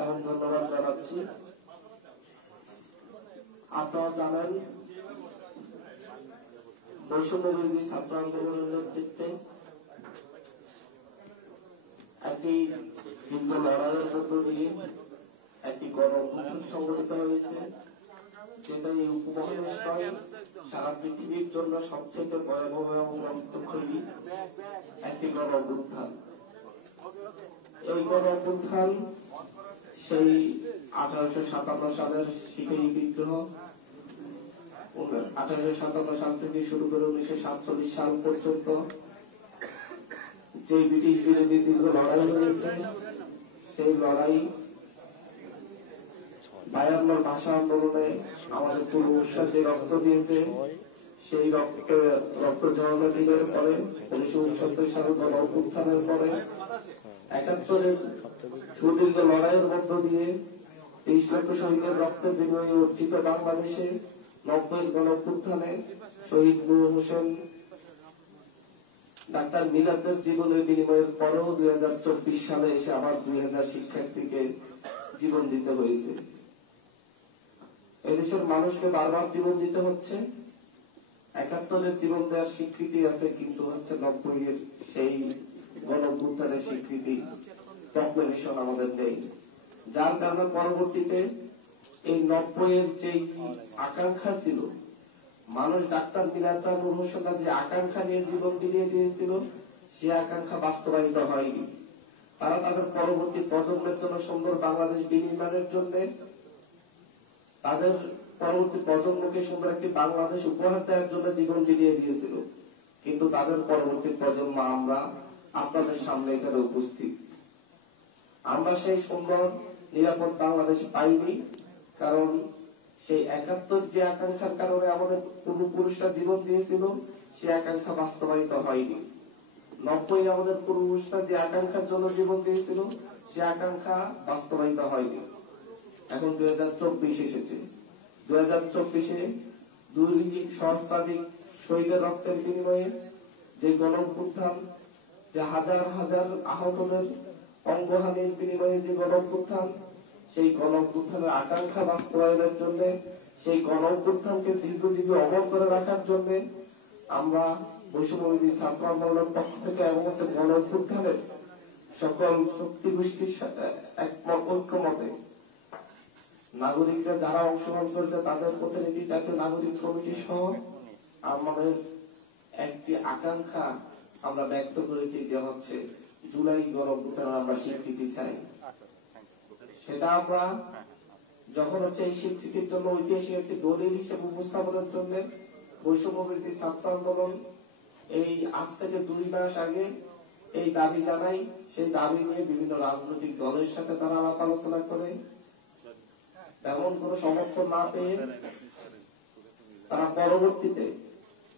এবং ধন্যবাদ জানাচ্ছি। আপনারা জানেন বৈষম্যবিরোধী ছাত্র আন্দোলনের নেতৃত্বে একটি দীর্ঘ লড়াইয়ের মধ্য দিয়ে একটি গণ অভ্যুত্থান সংগঠিত হয়েছে, যেটা এই উপমহাদেশে সারা পৃথিবীর জন্য সবচেয়ে ভয়াবহ এবং রক্তক্ষয়ী একটি গণ অভ্যুত্থান। এই গণ অভ্যুত্থান সেই 1857 সালের সিপাহী বিদ্রোহ, 1857 সাল থেকে শুরু করে 1947 সাল পর্যন্ত যে ব্রিটিশ বিরোধী দীর্ঘ লড়াই হয়েছে, সেই লড়াই 52 ভাষা আন্দোলনে আমাদের পূর্বপুরুষরা যে রক্ত দিয়েছে, সেই রক্ত ঝরানো দিনের পরে 1969 সালে গণ অভ্যুত্থানের পরে 71-এর সুদীর্ঘ লড়াইয়ের মধ্য দিয়ে 23 লক্ষ শহীদের রক্তের বিনিময়ে অর্জিত বাংলাদেশে 90-এর গণ অভ্যুত্থানে শহীদ নূর হোসেন, ডাক্তার মিলাদের জীবনের বিনিময়ের পরেও 2024 সালে এসে আবার 2000 শিক্ষার্থীকে জীবন দিতে হয়েছে। এদেশের মানুষকে বারবার জীবন দিতে হচ্ছে। 71-এর জীবন দেওয়ার স্বীকৃতি আছে, কিন্তু হচ্ছে 90-এর সেই গণ অভ্যুত্থানের স্বীকৃতি প্রক্লেমেশন আমাদের নেই, যার কারণে পরবর্তীতে এই 90-এর যে আকাঙ্ক্ষা ছিল, মানুষ ডাক্তার মিলাদ নূর হোসেন যে আকাঙ্ক্ষা নিয়ে জীবন বিলিয়ে দিয়েছিল, সে আকাঙ্ক্ষা বাস্তবায়িত হয়নি। তারা তাদের পরবর্তী প্রজন্মের জন্য সুন্দর বাংলাদেশ বিনির্মাণের জন্য, তাদের পরবর্তী প্রজন্মকে সুন্দর একটি বাংলাদেশ উপহার দেওয়ার জন্য জীবন বিলিয়ে দিয়েছিল। কিন্তু তাদের পরবর্তী প্রজন্ম আমরা আপনাদের সামনে এখানে উপস্থিত। আমরা সেই সুন্দর নিরাপদ বাংলাদেশ পাইনি, কারণ সেই 71 যে আকাঙ্ক্ষার কারণে আমাদের পূর্বপুরুষরা জীবন দিয়েছিল, সে আকাঙ্ক্ষা বাস্তবায়িত হয়নি। 90 আমাদের পূর্বপুরুষরা যে আকাঙ্ক্ষার জন্য জীবন দিয়েছিল, সে আকাঙ্ক্ষা বাস্তবায়িত হয়নি। এখন 2024 এসেছে। 2024-এ 2 সহস্রাধিক শহীদের রক্তের বিনিময়ে যে গণ অভ্যুত্থান, যে হাজার হাজার আহতদের অঙ্গহানির বিনিময়ে যে গণ অভ্যুত্থান, সেই গণ অভ্যুত্থানের আকাঙ্ক্ষা বাস্তবায়নের জন্য, সেই গণ অভ্যুত্থানকে দীর্ঘজীবী অমর করে রাখার জন্য আমরা বৈষম্যবিরোধী ছাত্র আন্দোলনের পক্ষ থেকে এবং হচ্ছে গণ অভ্যুত্থানের সকল শক্তি গোষ্ঠীর সাথে ঐক্যমতে নাগরিকরা যারা অংশগ্রহণ করেছে, তাদের প্রতিনিধি জাতীয় নাগরিক কমিটি সহ আমাদের একটি আকাঙ্ক্ষা আমরা ব্যক্ত করেছি, যে হচ্ছে জুলাই গণ অভ্যুত্থানের আমরা স্বীকৃতি চাই। সেটা আমরা যখন হচ্ছে এই স্বীকৃতির জন্য ঐতিহাসিক একটি দলিল হিসেবে উপস্থাপনের জন্য বৈষম্যবিরোধী ছাত্র আন্দোলন এই আজ থেকে 2 মাস আগে এই দাবি জানাই। সেই দাবি নিয়ে বিভিন্ন রাজনৈতিক দলের সাথে তারা আলাপ আলোচনা করে তেমন কোন সমর্থন না পেয়ে তারা পরবর্তীতে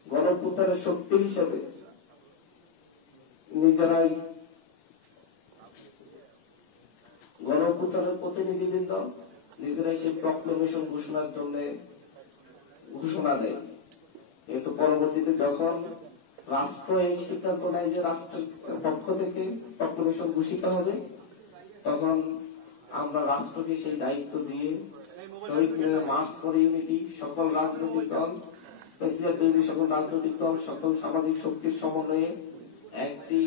গণ অভ্যুত্থানের শক্তি হিসেবে নিজেরাই গণ অভ্যুত্থানের প্রতিনিধিবৃন্দ নিজেরাই সেই প্রক্লেমেশন ঘোষণার জন্য ঘোষণা দেয়। কিন্তু পরবর্তীতে যখন রাষ্ট্র এই সিদ্ধান্ত নেয় যে রাষ্ট্রের পক্ষ থেকে প্রক্লেমেশন ঘোষিত হবে, তখন আমরা রাষ্ট্রকে সেই দায়িত্ব দিয়ে শহীদ মিনারে মার্চ ফর ইউনিটি সকল রাজনৈতিক দল, সকল রাজনৈতিক দল, সকল সামাজিক শক্তির সমন্বয়ে একটি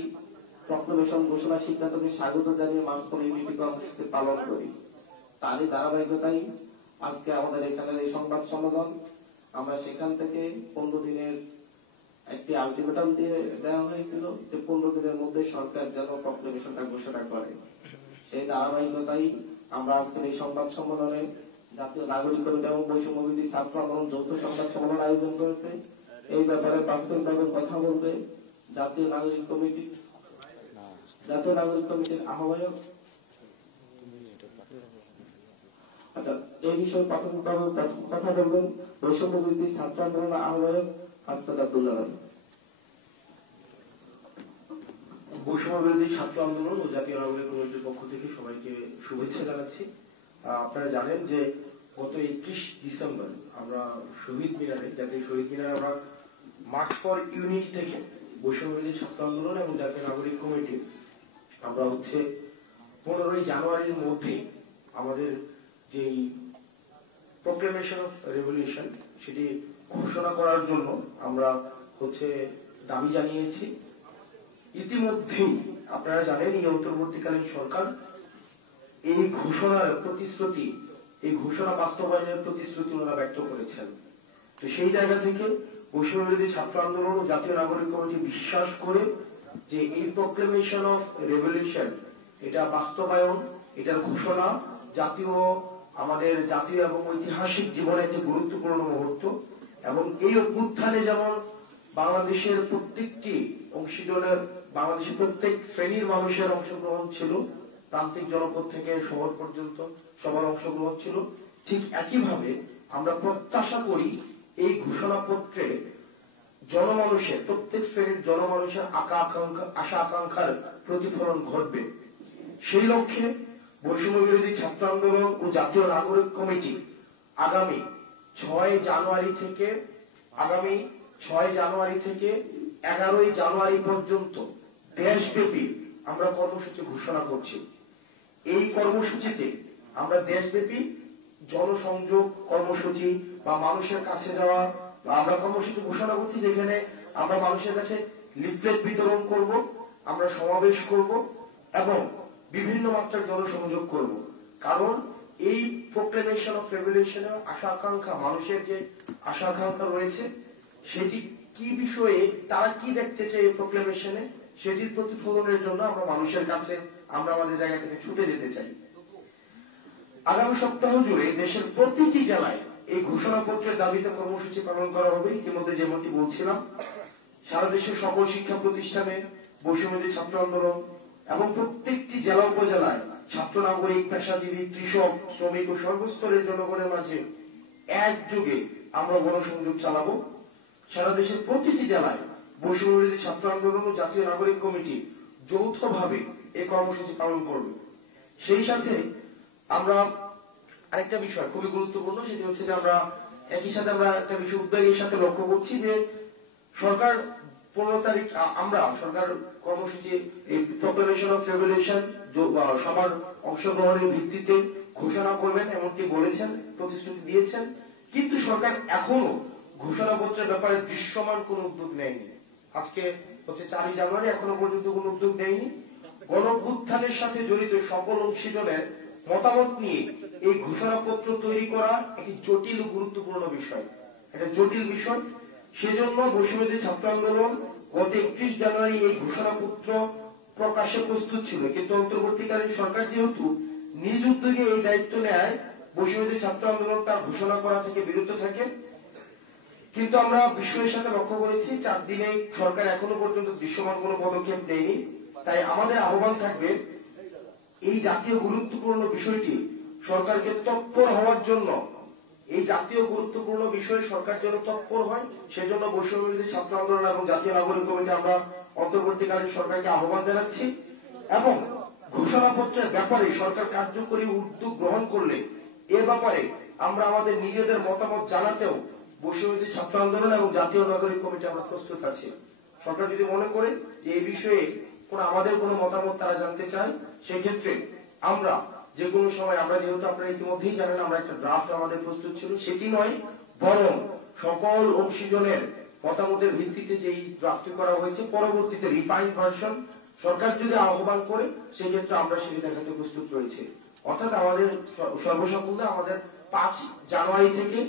প্রক্লেমেশন ঘোষণা সিদ্ধান্তকে স্বাগত জানিয়ে মার্চ ফর ইউনিটি কর্মসূচি পালন করি। তারই ধারাবাহিকতায় আজকে আমাদের এখানের এই সংবাদ সম্মেলন। আমরা সেখান থেকে 15 দিনের একটি আলটিমেটাম দিয়ে দেওয়া হয়েছিল, যে 15 দিনের মধ্যে সরকার যেন প্রক্লেমেশনটা ঘোষণা করে। সেই ধারাবাহিকতায় আমরা আজকের এই সংবাদ সম্মেলনে জাতীয় নাগরিক কমিটি এবং বৈষম্যবিরোধী ছাত্র আন্দোলন যৌথ সংবাদ সম্মেলন আয়োজন করেছে। এই ব্যাপারে প্রাথমিকভাবে কথা বলবে জাতীয় নাগরিক কমিটির আহ্বায়ক। আচ্ছা, এই বিষয়ে প্রাথমিকভাবে কথা বলবেন বৈষম্যবিরোধী ছাত্র আন্দোলনের আহ্বায়ক হাসনাত আব্দুল্লাহ। বৈষম্যবিরোধী ছাত্র আন্দোলন ও জাতীয় নাগরিক কমিটির পক্ষ থেকে সবাইকে শুভেচ্ছা জানাচ্ছি। আপনারা জানেন যে গত 31 ডিসেম্বর আমরা শহীদ মিনারে, জাতীয় শহীদ মিনারে আমরা মার্চ ফর ইউনিটি থেকে বৈষম্যবিরোধী ছাত্র আন্দোলন এবং জাতীয় নাগরিক কমিটি আমরা হচ্ছে 15ই জানুয়ারির মধ্যে আমাদের যেই প্রোক্লেমেশন অফ রেভলিউশন সেটি ঘোষণা করার জন্য আমরা দাবি জানিয়েছি। ইতিমধ্যেই আপনারা জানেন এই অন্তর্বর্তীকালীন সরকার এই ঘোষণার প্রতিশ্রুতি, এই ঘোষণা বাস্তবায়নের প্রতিশ্রুতি ওনারা ব্যক্ত করেছেন। তো সেই জায়গা থেকে বৈষম্য বিরোধী ছাত্র আন্দোলন ও জাতীয় নাগরিক কমিটি বিশ্বাস করে যে এই প্রোক্লেমেশন অফ রেভলিউশন এটা বাস্তবায়ন, এটার ঘোষণা আমাদের জাতীয় এবং ঐতিহাসিক জীবনে একটি গুরুত্বপূর্ণ মুহূর্ত। এবং এই অভ্যুত্থানে যেমন বাংলাদেশের প্রত্যেকটি অংশীজনের, বাংলাদেশের প্রত্যেক শ্রেণীর মানুষের অংশগ্রহণ ছিল, প্রান্তিক জনপদ থেকে শহর পর্যন্ত সবার অংশগ্রহণ ছিল, ঠিক একইভাবে আমরা প্রত্যাশা করি এই ঘোষণাপত্রে জনমানুষের, প্রত্যেক শ্রেণীর জনমানুষের আশা আকাঙ্ক্ষার প্রতিফলন ঘটবে। সেই লক্ষ্যে বৈষম্য বিরোধী ছাত্র আন্দোলন ও জাতীয় নাগরিক কমিটি আগামী 6 জানুয়ারি থেকে 11 জানুয়ারি পর্যন্ত দেশব্যাপী আমরা কর্মসূচি ঘোষণা করছি। এই কর্মসূচিতে আমরা দেশব্যাপী জনসংযোগ কর্মসূচি বা মানুষের কাছে যাওয়া, আমরা কর্মসূচি ঘোষণা করছি যেখানে আমরা মানুষের কাছে লিফলেট বিতরণ করব, আমরা সমাবেশ করব এবং বিভিন্ন মাত্রার জনসংযোগ করব। কারণ এই প্রোক্লেমেশন অফ রেভলিউশনের আশা আকাঙ্ক্ষা, মানুষের যে আশা আকাঙ্ক্ষা রয়েছে সেটি কি বিষয়ে, তারা কি দেখতে চায় এই প্রোক্লেমেশনে, সেটির প্রতিফলনের জন্য আমরা মানুষের কাছে, আমরা আমাদের জায়গা থেকে ছুটে যেতে চাই। আগামী সপ্তাহ জুড়ে দেশের প্রতিটি জেলায় এই ঘোষণাপত্রের দাবিতে কর্মসূচি পালন করা হবে। ইতিমধ্যে যেমনটি বলছিলাম, সারা দেশের সকল শিক্ষা প্রতিষ্ঠানে বৈষম্য বিরোধী ছাত্র আন্দোলন এবং প্রত্যেকটি জেলা উপজেলায় ছাত্র, নাগরিক, পেশাজীবী, কৃষক, শ্রমিক ও সর্বস্তরের জনগণের মাঝে একযোগে আমরা গণসংযোগ চালাবো। সারা দেশের প্রতিটি জেলায় বৈষম্য বিরোধী ছাত্র আন্দোলন ও জাতীয় নাগরিক কমিটি যৌথভাবে এই কর্মসূচি পালন করবে। সেই সাথে আমরা আরেকটা বিষয় খুবই গুরুত্বপূর্ণ, সেটি হচ্ছে যে আমরা একই সাথে আমরা একটা বিষয় উদ্বেগের সাথে লক্ষ্য করছি যে সরকার 15 তারিখ আমরা সরকার কর্মসূচি এই প্রোক্লেমেশন অফ রেভলিউশন সবার অংশগ্রহণের ভিত্তিতে ঘোষণা করবেন এমনটি বলেছেন, প্রতিশ্রুতি দিয়েছেন, কিন্তু সরকার এখনো ঘোষণাপত্রের ব্যাপারে দৃশ্যমান কোন উদ্যোগ নেয়নি। আজকে 4 জানুয়ারি, এখনো পর্যন্ত কোন উদ্যোগ নেয়নি। গণঅভ্যুত্থানের সাথে জড়িত সকল অংশীজনের মতামত নিয়ে এই ঘোষণাপত্র তৈরি করা একটি জটিল ও গুরুত্বপূর্ণ বিষয়, একটা জটিল বিষয়। সেজন্য বৈষম্য বিরোধী ছাত্র আন্দোলন গত 31 জানুয়ারি এই ঘোষণাপত্র প্রকাশে প্রস্তুত ছিল, কিন্তু অন্তর্বর্তীকালীন সরকার যেহেতু নিজ উদ্যোগে এই দায়িত্ব নেয়, বৈষম্য বিরোধী ছাত্র আন্দোলন তার ঘোষণা করা থেকে বিরত থাকে। কিন্তু আমরা বিষয়ের সাথে লক্ষ্য করেছি 4 দিনে সরকার এখনো পর্যন্ত দৃশ্যমান কোন পদক্ষেপ নেয়নি। তাই আমাদের আহ্বান থাকবে এই জাতীয় গুরুত্বপূর্ণ বিষয়টি সরকারকে তৎপর হওয়ার জন্য, এই জাতীয় গুরুত্বপূর্ণ বিষয়ে সরকার যেন তৎপর হয়, সেজন্য বৈষম্য বিরোধী ছাত্র আন্দোলন এবং জাতীয় নাগরিক কমিটি আমরা অন্তর্বর্তীকালীন সরকারকে আহ্বান জানাচ্ছি। এবং ঘোষণাপত্রের ব্যাপারে সরকার কার্যকরী উদ্যোগ গ্রহণ করলে এ ব্যাপারে আমরা আমাদের নিজেদের মতামত জানাতেও বৈষম্য বিরোধী ছাত্র আন্দোলন এবং জাতীয় নাগরিক কমিটি আমরা প্রস্তুত আছি। সরকার যদি মনে করে যে এই বিষয়ে আমাদের কোনো মতামত তারা জানতে চায়, সেক্ষেত্রে আমরা যে কোনো সময়, আমরা যেহেতু আপনারা ইতিমধ্যেই জানেন আমরা একটা ড্রাফট আমাদের প্রস্তুত ছিল, সেটি নয় বরং সকল অংশীজনের মতামতের ভিত্তিতে যেই ড্রাফটটি করা হয়েছে, পরবর্তীতে রিফাইন্ড ভার্সন সরকার যদি আহ্বান করে সেই ক্ষেত্রে আমরা সেটি দেখাতে প্রস্তুত রয়েছে। অর্থাৎ আমাদের সর্বসাকুল্যে আমাদের 5 জানুয়ারি থেকে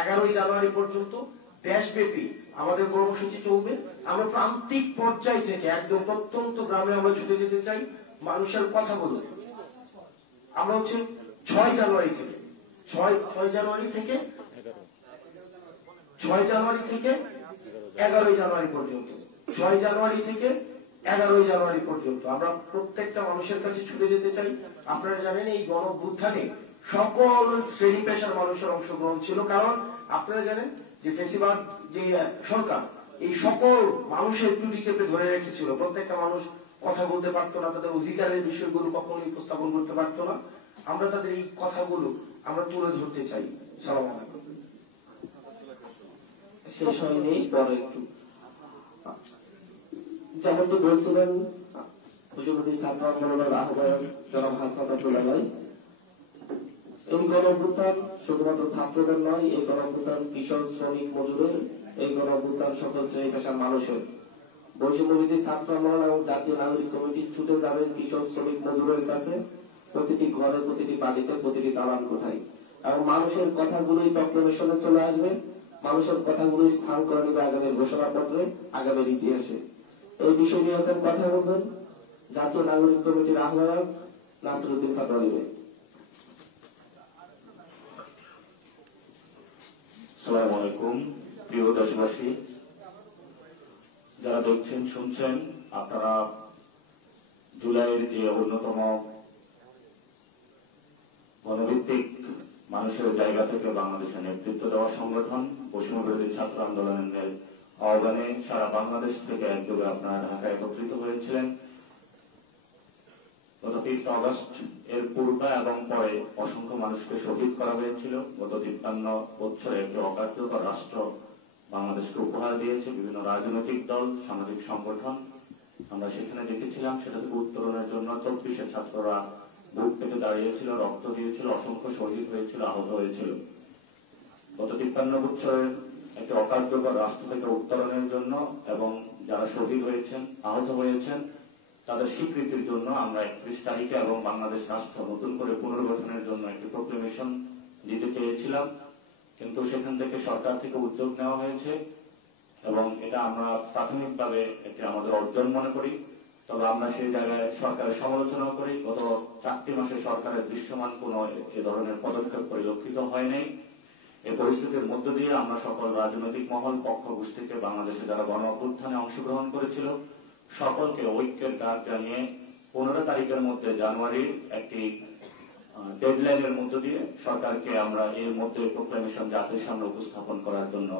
11 জানুয়ারি পর্যন্ত দেশব্যাপী আমাদের কর্মসূচি চলবে। আমরা প্রান্তিক পর্যায় থেকে একদম প্রত্যন্ত গ্রামে আমরা ছুটে যেতে চাই, মানুষের কথা বলতে। আমরা 6 জানুয়ারি থেকে 11 জানুয়ারি পর্যন্ত, 6 জানুয়ারি থেকে 11 জানুয়ারি পর্যন্ত আমরা প্রত্যেকটা মানুষের কাছে ছুটে যেতে চাই। আপনারা জানেন এই গণঅভ্যুত্থানে সকল শ্রেণী পেশার মানুষের অংশগ্রহণ ছিল, কারণ আপনারা জানেন যে ফেসিবাদ যে সরকার এই সকল মানুষের টুটি চেপে ধরে রেখেছিল। প্রত্যেকটা মানুষ কথা বলতে পারতো না, তাদের অধিকারের বিষয়গুলো কখনোই উপস্থাপন করতে পারতো না। আমরা তাদের এই কথাগুলো আমরা তুলে ধরতে চাই। সালাম আলাইকুম। শেষ হয়নি, পরে একটু যেমনটি বলছিলেন বৈষম্য বিরোধী ছাত্র আন্দোলনের আহ্বায়ক জনাব হাসনাত আব্দুল্লাহ ভাই, এই গণঅভ্যুত্থান শুধুমাত্র ছাত্রদের নয়, এই গণঅভ্যুত্থান কৃষক, শ্রমিক, মজুরের, এই গণঅভ্যুত্থান সকল শ্রেণী পেশার মানুষের। বৈষম্যবিরোধী ছাত্র আন্দোলন এবং জাতীয় নাগরিক কমিটি ছুটে যাবে কৃষক, শ্রমিক, মজুরের কাছে, প্রতিটি ঘরে, প্রতিটি বাড়িতে, প্রতিটি দালান কোঠায়, এবং মানুষের কথাগুলোই প্রক্লেমেশনে চলে আসবে। মানুষের কথাগুলোই স্থান করে নেবে আগামীর ঘোষণাপত্রে, আগামীর ইতিহাসে। এই বিষয় নিয়ে এখন কথা বলবেন জাতীয় নাগরিক কমিটির আহ্বায়ক নাসিরউদ্দিন পাটোয়ারী। আসসালামু আলাইকুম। প্রিয় দেশবাসী, যারা দেখছেন, শুনছেন, আপনারা জুলাইয়ের যে অন্যতম গণভিত্তিক মানুষের জায়গা থেকে বাংলাদেশের নেতৃত্ব দেওয়া সংগঠন বৈষম্যবিরোধী ছাত্র আন্দোলনের আহ্বানে সারা বাংলাদেশ থেকে একযোগে আপনারা ঢাকায় একত্রিত হয়েছিলেন। গত 30 অগস্ট এর পূর্বে এবং পরে অসংখ্য মানুষকে শহীদ করা হয়েছিল। গত 53 বছরে একটি অকার্যকর রাষ্ট্র বাংলাদেশকে উপহার দিয়েছে বিভিন্ন রাজনৈতিক দল, সামাজিক সংগঠন। আমরা সেখানে দেখেছিলাম সেটা থেকে উত্তরণের জন্য 24 ছাত্ররা বুক পেতে দাঁড়িয়েছিল, রক্ত দিয়েছিল, অসংখ্য শহীদ হয়েছিল, আহত হয়েছিল। গত 53 বছরের একটি অকার্যকর রাষ্ট্র থেকে উত্তরণের জন্য এবং যারা শহীদ হয়েছেন, আহত হয়েছেন, তাদের স্বীকৃতির জন্য আমরা 31 তারিখে এবং বাংলাদেশ রাষ্ট্র নতুন করে পুনর্গঠনের জন্য একটি প্রক্লেমেশন দিতে চেয়েছিলাম, কিন্তু সেখান থেকে সরকার থেকে উদ্যোগ নেওয়া হয়েছে এবং এটা আমরা প্রাথমিকভাবে একটি আমাদের অর্জন মনে করি। তবে আমরা সেই জায়গায় সরকারের সমালোচনা করি। গত 4টি মাসে সরকারের দৃশ্যমান কোন এ ধরনের পদক্ষেপ পরিলক্ষিত হয় নাই। এই পরিস্থিতির মধ্য দিয়ে আমরা সকল রাজনৈতিক মহল, পক্ষ গোষ্ঠীকে, বাংলাদেশে যারা গণ অভ্যুত্থানে অংশগ্রহণ করেছিল সকলকে ঐক্যের ডাক জানিয়ে 15 তারিখের মধ্যে জানুয়ারির একটি ডেডলাইনের মধ্য দিয়ে সরকারকে আমরা এর মধ্যে প্রোক্লেমেশন জাতির সামনে উপস্থাপন করার জন্য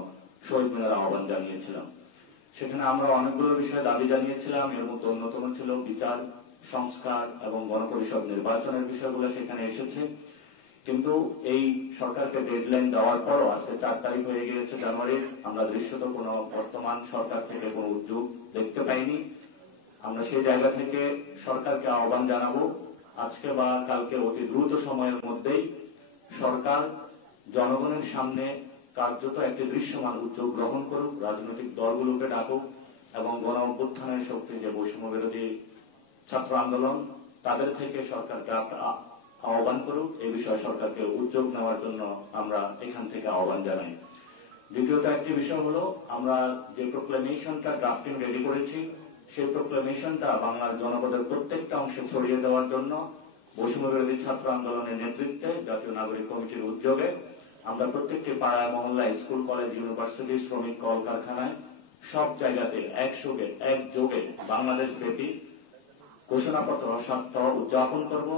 শহীদ মিনারে আহ্বান জানিয়েছিলাম। সেখানে আমরা অনেকগুলো বিষয়ে দাবি জানিয়েছিলাম। এর মধ্যে অন্যতম ছিল বিচার, সংস্কার এবং গণপরিষদ নির্বাচনের বিষয়গুলো সেখানে এসেছে। কিন্তু এই সরকারকে ডেডলাইন দেওয়ার পরও আজকে 4 তারিখ হয়ে গিয়েছে জানুয়ারির, আমরা দৃশ্যত কোনো বর্তমান সরকার থেকে কোনো উদ্যোগ দেখতে পাইনি। আমরা সেই জায়গা থেকে সরকারকে আহ্বান জানাবো আজকে বা কালকে অতি দ্রুত সময়ের মধ্যেই সরকার জনগণের সামনে কার্যত একটি দৃশ্যমান উদ্যোগ গ্রহণ করুক, রাজনৈতিক দলগুলোকে ডাকুক এবং গণ অভ্যুত্থানের শক্তি যে বৈষম্য বিরোধী ছাত্র আন্দোলন তাদের থেকে সরকারকে আহ্বান করুক। এই বিষয়ে সরকারকে উদ্যোগ নেওয়ার জন্য আমরা এখান থেকে আহ্বান জানাই। দ্বিতীয়ত একটি বিষয় হলো, আমরা যে প্রোক্লেমেশনটা ড্রাফটিং রেডি করেছি সেই প্রোক্লেমেশনটা বাংলার জনপদের প্রত্যেকটা অংশে ছড়িয়ে দেওয়ার জন্য বৈষম্য বিরোধী ছাত্র আন্দোলনের নেতৃত্বে জাতীয় নাগরিক কমিটির উদ্যোগে আমরা প্রত্যেকটি পাড়ায়, মহল্লায়, স্কুল, কলেজ, ইউনিভার্সিটি, শ্রমিক, কলকারখানায় সব জায়গাতে একযোগে বাংলাদেশ ব্যাপী ঘোষণাপত্র সপ্তাহ উদযাপন করব,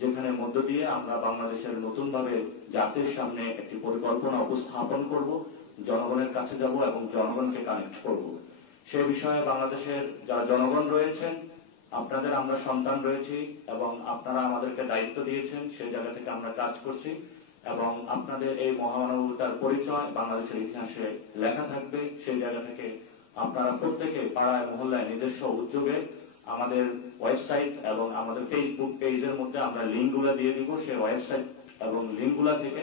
যেখানে মধ্য দিয়ে আমরা বাংলাদেশের নতুনভাবে জাতির সামনে একটি পরিকল্পনা উপস্থাপন করব, জনগণের কাছে যাব এবং জনগণকে কানেক্ট করব। সে বিষয়ে বাংলাদেশের যারা জনগণ রয়েছেন, আপনাদের আমরা সন্তান রয়েছি এবং আপনারা আমাদেরকে দায়িত্ব দিয়েছেন, সেই জায়গা থেকে আমরা কাজ করছি এবং আপনাদের এই মহামানবতার পরিচয় বাংলাদেশের ইতিহাসে লেখা থাকবে। সেই জায়গা থেকে আপনারা প্রত্যেকে পাড়ায়, মহল্লায় নিজস্ব উদ্যোগে আমাদের ওয়েবসাইট এবং আমাদের ফেসবুক পেজের মধ্যে আমরা লিঙ্কগুলো দিয়ে দিব। সেই ওয়েবসাইট এবং লিঙ্কগুলো থেকে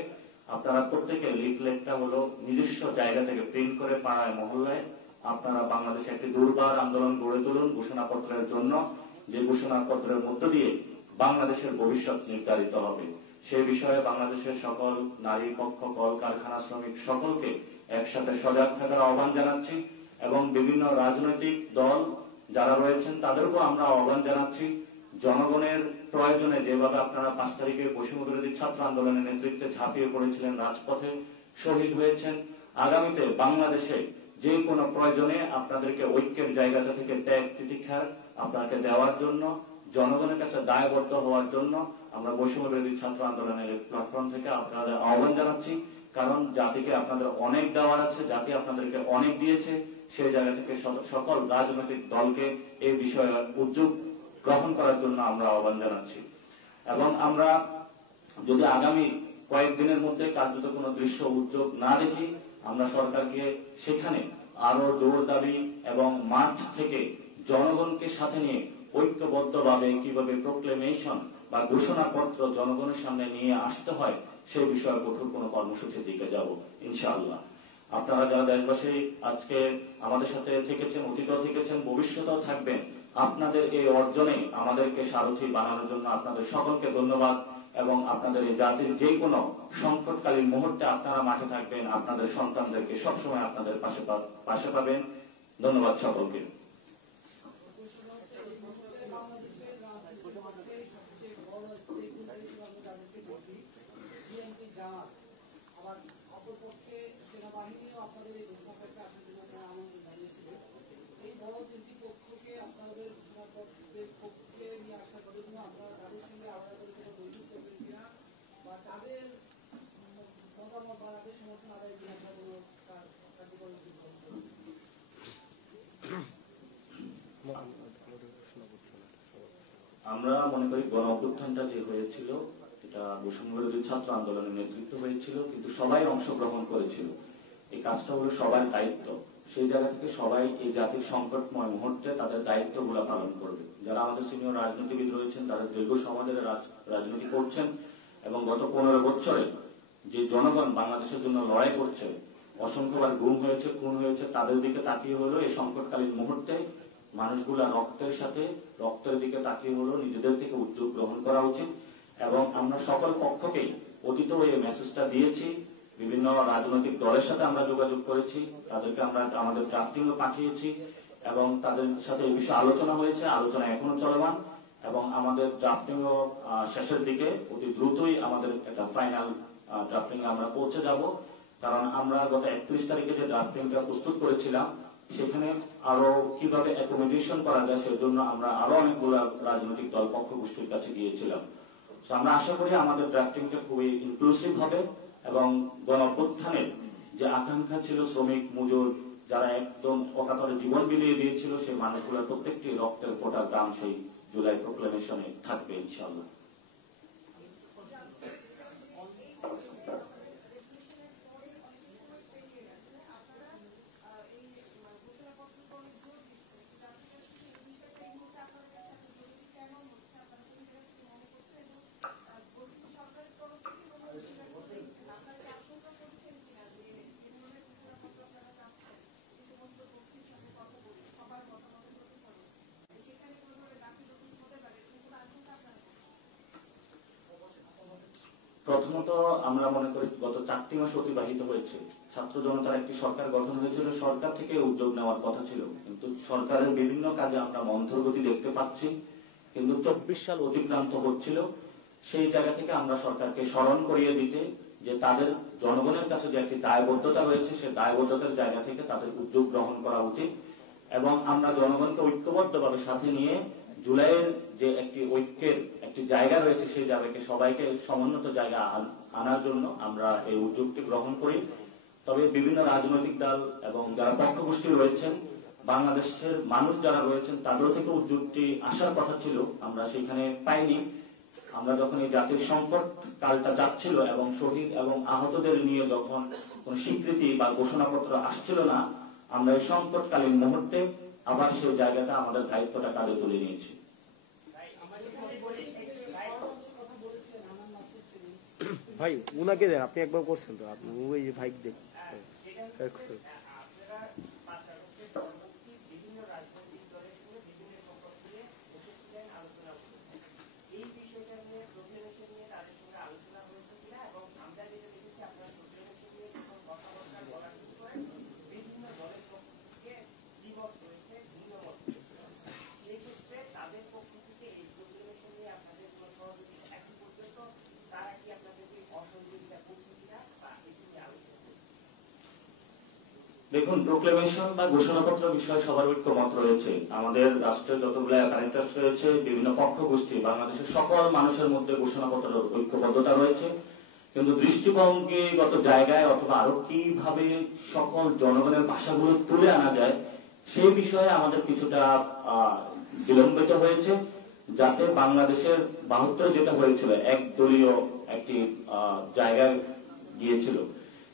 আপনারা প্রত্যেকে লিফলেটটা হলো নিজস্ব জায়গা থেকে প্রিন্ট করে পাড়ায়, মহল্লায় আপনারা বাংলাদেশে একটি দুর্বার আন্দোলন গড়ে তুলুন ঘোষণাপত্রের জন্য, যে ঘোষণাপত্রের মধ্য দিয়ে বাংলাদেশের ভবিষ্যৎ নির্ধারিত হবে। সেই বিষয়ে বাংলাদেশের সকল নারী পক্ষ, কল কারখানা, শ্রমিক সকলকে একসাথে সজাগ থাকার আহ্বান জানাচ্ছি এবং বিভিন্ন রাজনৈতিক দল যারা রয়েছেন তাদেরকেও আমরা আহ্বান জানাচ্ছি, জনগণের প্রয়োজনে যেভাবে আপনারা 5 তারিখে বৈষম্য বিরোধী ছাত্র আন্দোলনের নেতৃত্বে ঝাঁপিয়ে পড়েছিলেন, রাজপথে শহীদ হয়েছেন, আগামীতে বাংলাদেশে যে কোনো প্রয়োজনে আপনাদেরকে ঐক্যের জায়গাটা থেকে ত্যাগ তিতিক্ষা আপনাকে দেওয়ার জন্য, জনগণের কাছে দায়বদ্ধ হওয়ার জন্য আমরা বৈষম্য বিরোধী ছাত্র আন্দোলনের প্ল্যাটফর্ম থেকে আপনাদের আহ্বান জানাচ্ছি। কারণ জাতিকে আপনাদের অনেক দেওয়ার আছে, জাতি আপনাদেরকে অনেক দিয়েছে। সেই জায়গা থেকে সকল রাজনৈতিক দলকে এই বিষয়ে উদ্যোগ গ্রহণ করার জন্য আমরা আহ্বান জানাচ্ছি এবং আমরা যদি আগামী কয়েকদিনের মধ্যে কার্যত কোনো দৃশ্য উদ্যোগ না দেখি, আমরা সরকারকে সেখানে আরো জোর দাবি এবং মাঠ থেকে জনগণকে সাথে নিয়ে ঐক্যবদ্ধভাবে কিভাবে প্রোক্লেমেশন বা ঘোষণাপত্র জনগণের সামনে নিয়ে আসতে হয় সেই বিষয়ে কঠোর কোনো কর্মসূচির দিকে যাব ইনশাআল্লাহ। আপনারা যারা দেশবাসী আজকে আমাদের সাথে থেকেছেন, অতীতেও থেকেছেন, ভবিষ্যতেও থাকবেন, আপনাদের এই অর্জনে আমাদেরকে সারথি বানানোর জন্য আপনাদের সকলকে ধন্যবাদ। এবং আপনাদের এই জাতির যে কোনো সংকটকালীন মুহূর্তে আপনারা মাঠে থাকবেন, আপনাদের সন্তানদেরকে সবসময় আপনাদের পাশে পাবেন। ধন্যবাদ সকলকে। আমরা মনে করি গণ অভ্যুত্থানটা যে হয়েছিল এটা বৈষম্য বিরোধী ছাত্র আন্দোলনের নেতৃত্ব হয়েছিল, কিন্তু সবাই অংশগ্রহণ করেছিল। এই কাজটা হলো সবার দায়িত্ব। সেই জায়গা থেকে সবাই এই জাতির সংকটময় মুহূর্তে তাদের দায়িত্বগুলো পালন করবে। যারা আমাদের সিনিয়র রাজনীতিবিদ রয়েছেন তারা দীর্ঘ সময় ধরে রাজনীতি করছেন এবং গত 15 বছরে যে জনগণ বাংলাদেশের জন্য লড়াই করছে, অসংখ্যবার গুম হয়েছে, খুন হয়েছে, তাদের দিকে তাকিয়ে হলো এই সংকটকালীন মুহূর্তে মানুষগুলা রক্তের দিকে তাকিয়ে হলো নিজেদের থেকে উদ্যোগ গ্রহণ করা উচিত। এবং আমরা সকল পক্ষকেই অতীতেও এই মেসেজটা দিয়েছি। বিভিন্ন রাজনৈতিক দলের সাথে আমরা যোগাযোগ করেছি, তাদেরকে আমরা আমাদের ড্রাফটিংও পাঠিয়েছি এবং তাদের সাথে এই বিষয়ে আলোচনা হয়েছে, আলোচনা এখনো চলমান এবং আমাদের ড্রাফটিংও শেষের দিকে। অতি দ্রুতই আমাদের একটা ফাইনাল ড্রাফটিং আমরা পৌঁছে যাব, কারণ আমরা গত 31 তারিখে যে ড্রাফটিংটা প্রস্তুত করেছিলাম সেখানে আরো কিভাবে অ্যাকোমোডেশন করা যায় সেজন্য আমরা আরো অনেকগুলো রাজনৈতিক দল পক্ষ গোষ্ঠীর কাছে গিয়েছিলাম। আমরা আশা করি আমাদের ড্রাফটিংটা খুবই ইনক্লুসিভ হবে এবং গণ অভ্যুত্থানের যে আকাঙ্ক্ষা ছিল শ্রমিক মজুর যারা একদম অকাতরে জীবন বিলিয়ে দিয়েছিল সেই মানুষগুলোর প্রত্যেকটি রক্তের ফোঁটার দাম সেই জুলাই প্রক্লেমেশনে থাকবে ইনশাআল্লাহ। প্রথমত আমরা মনে করি গত 4টি মাস অতিবাহিত হয়েছে, ছাত্র জনতার একটি সরকার গঠন হয়েছিল, সরকার থেকে উদ্যোগ নেওয়ার কথা ছিল, কিন্তু সরকারের বিভিন্ন কাজে আমরা মন্থরগতি দেখতে পাচ্ছি। কিন্তু 24 সাল অতিক্রান্ত হচ্ছিল, সেই জায়গা থেকে আমরা সরকারকে স্মরণ করিয়ে দিতে যে তাদের জনগণের কাছে যে একটি দায়বদ্ধতা রয়েছে সেই দায়বদ্ধতার জায়গা থেকে তাদের উদ্যোগ গ্রহণ করা উচিত এবং আমরা জনগণকে ঐক্যবদ্ধভাবে সাথে নিয়ে জুলাইয়ের যে একটি ঐক্যের একটি জায়গা রয়েছে সেই জায়গাকে সবাইকে সমুন্নত জায়গা আনার জন্য আমরা এই উদ্যোগটি গ্রহণ করি। তবে বিভিন্ন রাজনৈতিক দল এবং যারা পক্ষগোষ্ঠী রয়েছেন, বাংলাদেশের মানুষ যারা রয়েছেন তাদের থেকে উদ্যোগটি আসার কথা ছিল, আমরা সেখানে পাইনি। আমরা যখন এই জাতির সংকট কালটা যাচ্ছিল এবং শহীদ এবং আহতদের নিয়ে যখন কোন স্বীকৃতি বা ঘোষণাপত্র আসছিল না, আমরা এই সংকটকালীন মুহূর্তে আবার সেই জায়গাটা আমাদের দায়িত্বটা কাঁধে তুলে নিয়েছি। ভাই উনাকে দেন, আপনি একবার করছেন তো, আপনি ওই ভাই দেন। দেখুন, প্রোক্লেমেশন বা ঘোষণাপত্র বিষয়ে সবার ঐক্যমত রয়েছে। আমাদের রাষ্ট্রের যতগুলো অ্যাপারেটাস রয়েছে, বিভিন্ন পক্ষ গোষ্ঠী, বাংলাদেশের সকল মানুষের মধ্যে ঘোষণাপত্রের ঐক্যবদ্ধতা রয়েছে, কিন্তু দৃষ্টিভঙ্গিগত জায়গায় অথবা আরো কিভাবে সকল জনগণের ভাষাগুলো তুলে আনা যায় সেই বিষয়ে আমাদের কিছুটা বিলম্বিত হয়েছে, যাতে বাংলাদেশের 72 যেটা হয়েছিল একদলীয় একটি জায়গায় গিয়েছিল,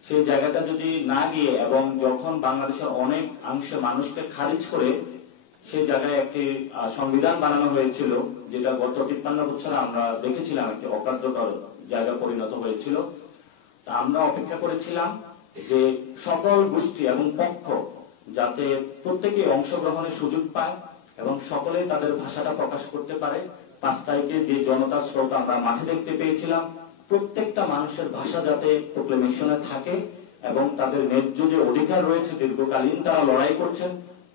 সেই জায়গাটা যদি না গিয়ে এবং যখন বাংলাদেশের অনেক অংশে মানুষকে খারিজ করে সেই জায়গায় একটি সংবিধান বানানো হয়েছিল, যেটা গত 53 বছরে আমরা দেখেছিলাম একটি অকার্যকর জায়গা পরিণত হয়েছিল। তা আমরা অপেক্ষা করেছিলাম যে সকল গোষ্ঠী এবং পক্ষ যাতে প্রত্যেকে অংশগ্রহণের সুযোগ পায় এবং সকলে তাদের ভাষাটা প্রকাশ করতে পারে। 5 তারিখে যে জনতার স্রোত আমরা মাঠে দেখতে পেয়েছিলাম, প্রত্যেকটা মানুষের ভাষা যাতে প্রোক্লেমেশনে থাকে এবং তাদের ন্যায্য যে অধিকার রয়েছে, দীর্ঘকালীন তারা লড়াই করছেন,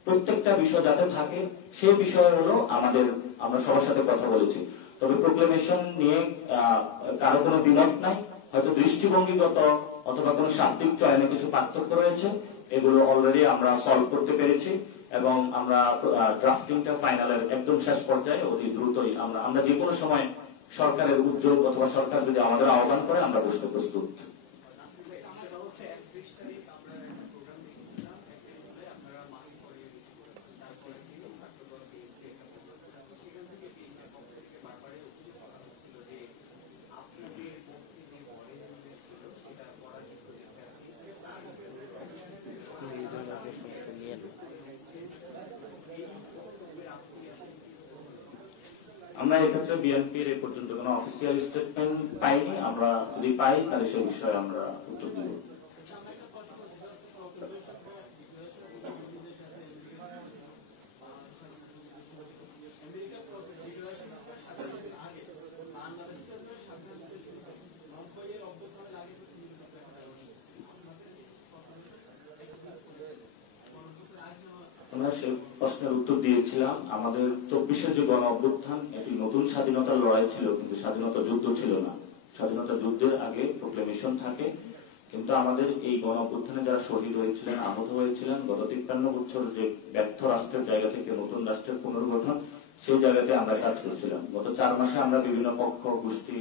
প্রত্যেকটা বিষয় যাতে থাকে, সেই বিষয় হলো আমরা সবার সাথে কথা বলেছি। তবে প্রোক্লেমেশন নিয়ে কারো কোনো দ্বিমত নাই, হয়তো দৃষ্টিভঙ্গিগত অথবা কোনো শাব্দিক চয়নে কিছু পার্থক্য রয়েছে, এগুলো অলরেডি আমরা সলভ করতে পেরেছি এবং আমরা ড্রাফটিংটা ফাইনালের একদম শেষ পর্যায়ে অতি দ্রুতই আমরা যে কোনো সময় সরকারের উদ্যোগ অথবা সরকার যদি আমাদের আহ্বান করে আমরা বসতে প্রস্তুত। আমরা এক্ষেত্রে বিএনপির এ পর্যন্ত কোনো অফিসিয়াল স্টেটমেন্ট পাইনি। আমরা যদি পাই তাহলে সেই বিষয়ে আমরা উত্তর দিব। আমরা সে প্রশ্নের উত্তর দিয়েছিলাম। আমাদের 24-এর যে গণ অভ্যুত্থান, এটি নতুন স্বাধীনতার লড়াই ছিল, কিন্তু স্বাধীনতা যুদ্ধ ছিল না। স্বাধীনতা যুদ্ধের আগে প্রোক্লেমেশন থাকে, কিন্তু আমাদের এই গণ অভ্যুত্থানে যারা শহীদ হয়েছিলেন, আহত হয়েছিলেন, গত 53 বছর যে ব্যর্থ রাষ্ট্রের জায়গা থেকে নতুন রাষ্ট্রের পুনর্গঠন, সেই জায়গাতে আমরা কাজ করছিলাম। গত 4 মাসে আমরা বিভিন্ন পক্ষ গোষ্ঠী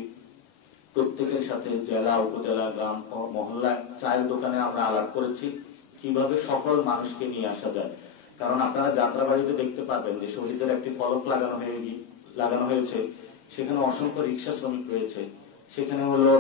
প্রত্যেকের সাথে জেলা, উপজেলা, গ্রাম, মহল্লা, চায়ের দোকানে আমরা আলাপ করেছি কিভাবে সকল মানুষকে নিয়ে আসা যায়। কারণ আপনারা যাত্রাবাড়িতে দেখতে পারবেন যে শহীদের একটি ফলক লাগানো হয়েছে, সেখানে অসংখ্য রিক্সা শ্রমিক রয়েছে, সেখানে হলো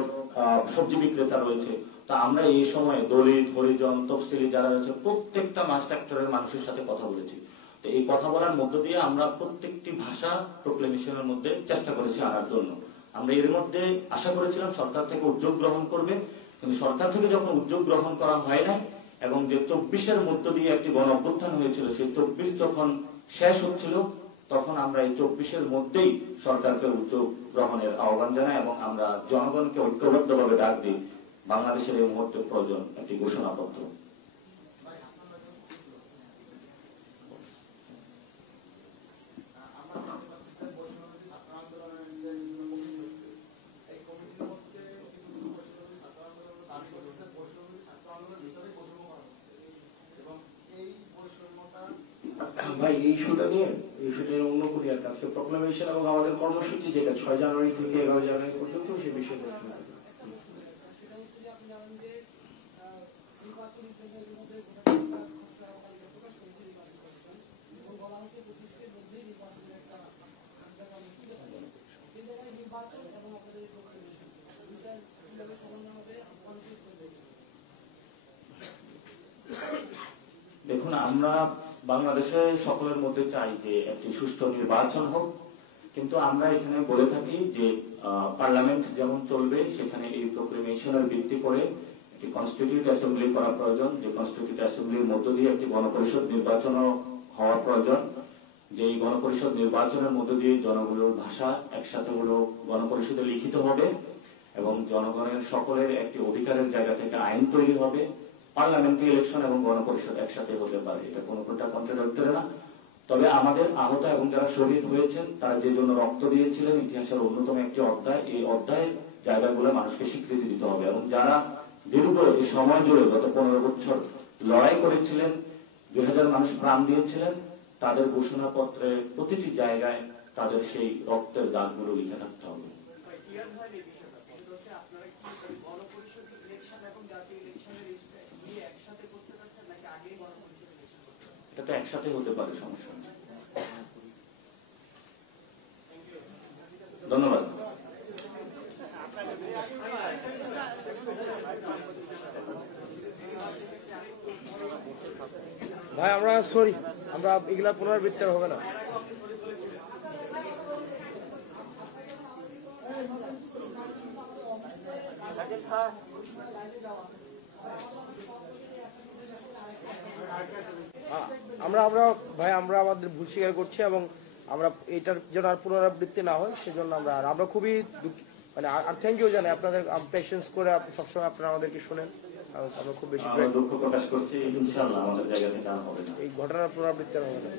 সবজি বিক্রেতা রয়েছে। তা আমরা এই সময়ে দলিত, হরিজন, তফসিলি যারা রয়েছে প্রত্যেকটা মাস সেক্টরের মানুষের সাথে কথা বলেছি। তো এই কথা বলার মধ্য দিয়ে আমরা প্রত্যেকটি ভাষা প্রোক্লেমেশনের মধ্যে চেষ্টা করেছি আনার জন্য। আমরা এর মধ্যে আশা করেছিলাম সরকার থেকে উদ্যোগ গ্রহণ করবে, কিন্তু সরকার থেকে যখন উদ্যোগ গ্রহণ করা হয় না এবং যে 24-এর মধ্য দিয়ে একটি গণ অভ্যুত্থান হয়েছিল, সেই 24 যখন শেষ হচ্ছিল তখন আমরা এই 24-এর মধ্যেই সরকারকে উদ্যোগ গ্রহণের আহ্বান জানাই এবং আমরা জনগণকে ঐক্যবদ্ধভাবে ডাক দিই বাংলাদেশের এই মুহূর্তে প্রয়োজন একটি ঘোষণাপত্র। ভাই এই ইস্যুটা নিয়ে অন্য কোনো আজকে প্রোক্লেমেশন এবং আমাদের কর্মসূচি যেটা 6 জানুয়ারি থেকে 11 জানুয়ারি পর্যন্ত সেই বিষয়ে দেখুন, আমরা বাংলাদেশে সকলের মধ্যে চাই যে একটি সুষ্ঠু নির্বাচন হোক, কিন্তু আমরা এখানে বলে থাকি যে পার্লামেন্ট যেমন চলবে সেখানে এই প্রোক্লেমেশনের ভিত্তি করে একটি কনস্টিটিউট অ্যাসেম্বলি করা প্রয়োজন, যে কনস্টিটিউট অ্যাসেম্বলির মধ্য দিয়ে একটি গণপরিষদ নির্বাচনও হওয়া প্রয়োজন, যে এই গণপরিষদ নির্বাচনের মধ্য দিয়ে জনগণের ভাষা একসাথে হলো গণপরিষদে লিখিত হবে এবং জনগণের সকলের একটি অধিকারের জায়গা থেকে আইন তৈরি হবে। পার্লামেন্টারি ইলেকশন এবং গণপরিষদ একসাথে হতে পারে, এটা কোনটা কন্ট্রাডিক্টরি না। তবে আমাদের আহত এবং যারা শহীদ হয়েছেন তারা যে জন্য রক্ত দিয়েছিলেন, ইতিহাসের অন্যতম একটি অধ্যায়, এই অধ্যায়ের জায়গাগুলো মানুষকে স্বীকৃতি দিতে হবে এবং যারা দীর্ঘ এই সময় জুড়ে গত 15 বছর লড়াই করেছিলেন, 2000 মানুষ প্রাণ দিয়েছিলেন, তাদের ঘোষণাপত্রে প্রতিটি জায়গায় তাদের সেই রক্তের দাগগুলো লিখে থাকতে হবে। এটা তো একসাথে হতে পারে, সমস্যা নেই। ধন্যবাদ। ভাই আমরা সরি আমরা এগুলা পুনরাবৃত্তি আর হবে না। আমরা ভাই আমরা আমাদের ভুল স্বীকার করছি এবং আমরা এটার জন্য আর পুনরাবৃত্তি না হয় সেজন্য আমরা খুবই মানে আর থ্যাংক ইউ জানাই আপনাদের পেশেন্স করে সবসময় আপনারা আমাদেরকে শোনেন। আমরা খুব বেশি দুঃখ প্রকাশ করছি, ইনশাআল্লাহ আমাদের জায়গা থেকে আর হবে না, এই ঘটনার পুনরাবৃত্তি হবে না।